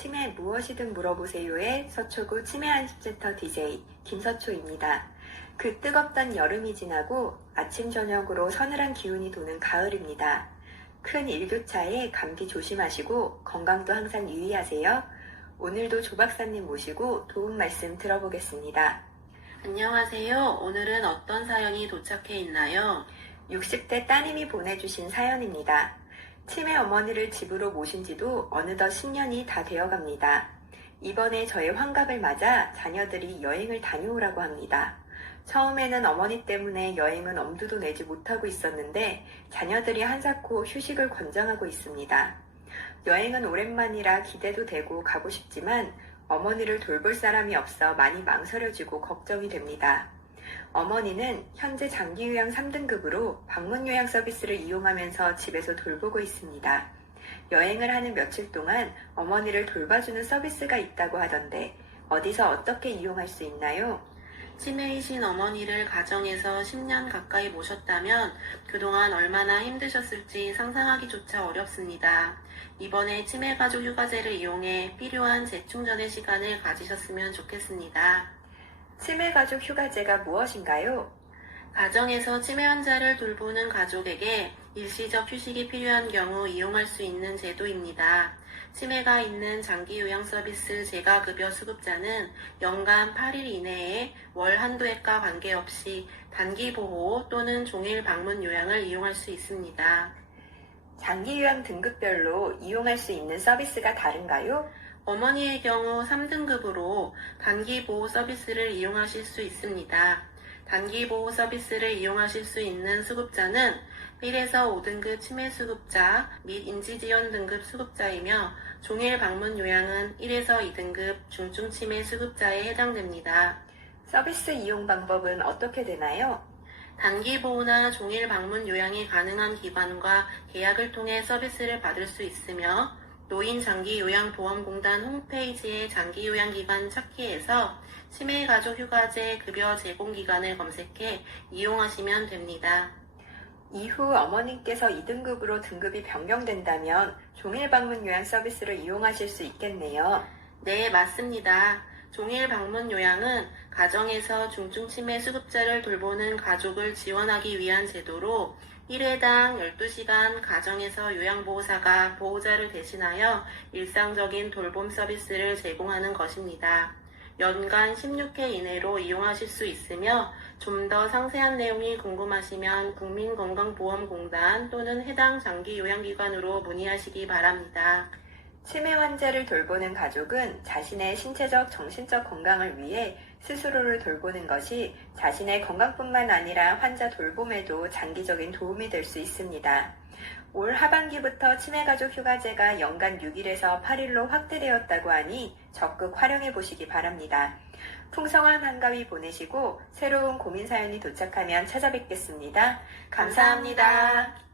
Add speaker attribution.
Speaker 1: 치매 무엇이든 물어보세요의 서초구 치매 안식센터 DJ 김서초입니다. 그 뜨겁던 여름이 지나고 아침 저녁으로 서늘한 기운이 도는 가을입니다. 큰 일교차에 감기 조심하시고 건강도 항상 유의하세요. 오늘도 조 박사님 모시고 도움 말씀 들어보겠습니다.
Speaker 2: 안녕하세요. 오늘은 어떤 사연이 도착해 있나요?
Speaker 1: 60대 따님이 보내주신 사연입니다. 치매 어머니를 집으로 모신 지도 어느덧 10년이 다 되어 갑니다. 이번에 저의 환갑을 맞아 자녀들이 여행을 다녀오라고 합니다. 처음에는 어머니 때문에 여행은 엄두도 내지 못하고 있었는데 자녀들이 한사코 휴식을 권장하고 있습니다. 여행은 오랜만이라 기대도 되고 가고 싶지만 어머니를 돌볼 사람이 없어 많이 망설여지고 걱정이 됩니다. 어머니는 현재 장기 요양 3등급으로 방문 요양 서비스를 이용하면서 집에서 돌보고 있습니다. 여행을 하는 며칠 동안 어머니를 돌봐주는 서비스가 있다고 하던데 어디서 어떻게 이용할 수 있나요?
Speaker 2: 치매이신 어머니를 가정에서 10년 가까이 모셨다면 그동안 얼마나 힘드셨을지 상상하기조차 어렵습니다. 이번에 치매 가족 휴가제를 이용해 필요한 재충전의 시간을 가지셨으면 좋겠습니다.
Speaker 1: 치매 가족 휴가제가 무엇인가요?
Speaker 2: 가정에서 치매 환자를 돌보는 가족에게 일시적 휴식이 필요한 경우 이용할 수 있는 제도입니다. 치매가 있는 장기 요양 서비스 재가 급여 수급자는 연간 8일 이내에 월 한도 액과 관계없이 단기 보호 또는 종일 방문 요양을 이용할 수 있습니다.
Speaker 1: 장기 요양 등급별로 이용할 수 있는 서비스가 다른가요?
Speaker 2: 어머니의 경우 3등급으로 단기 보호 서비스를 이용하실 수 있습니다. 단기 보호 서비스를 이용하실 수 있는 수급자는 1에서 5등급 치매 수급자 및 인지지원 등급 수급자이며 종일 방문 요양은 1에서 2등급 중증 치매 수급자에 해당됩니다.
Speaker 1: 서비스 이용 방법은 어떻게 되나요?
Speaker 2: 단기 보호나 종일 방문 요양이 가능한 기관과 계약을 통해 서비스를 받을 수 있으며 노인 장기 요양 보험공단 홈페이지의 장기 요양 기관 찾기에서 치매 가족 휴가제 급여 제공 기관을 검색해 이용하시면 됩니다.
Speaker 1: 이후 어머님께서 2등급으로 등급이 변경된다면 종일 방문 요양 서비스를 이용하실 수 있겠네요.
Speaker 2: 네, 맞습니다. 종일 방문 요양은 가정에서 중증 치매 수급자를 돌보는 가족을 지원하기 위한 제도로 1회당 12시간 가정에서 요양보호사가 보호자를 대신하여 일상적인 돌봄 서비스를 제공하는 것입니다. 연간 16회 이내로 이용하실 수 있으며 좀 더 상세한 내용이 궁금하시면 국민건강보험공단 또는 해당 장기 요양기관으로 문의하시기 바랍니다.
Speaker 1: 치매 환자를 돌보는 가족은 자신의 신체적, 정신적 건강을 위해 스스로를 돌보는 것이 자신의 건강뿐만 아니라 환자 돌봄에도 장기적인 도움이 될 수 있습니다. 올 하반기부터 치매가족 휴가제가 연간 6일에서 8일로 확대되었다고 하니 적극 활용해 보시기 바랍니다. 풍성한 한가위 보내시고 새로운 고민 사연이 도착하면 찾아뵙겠습니다 감사합니다.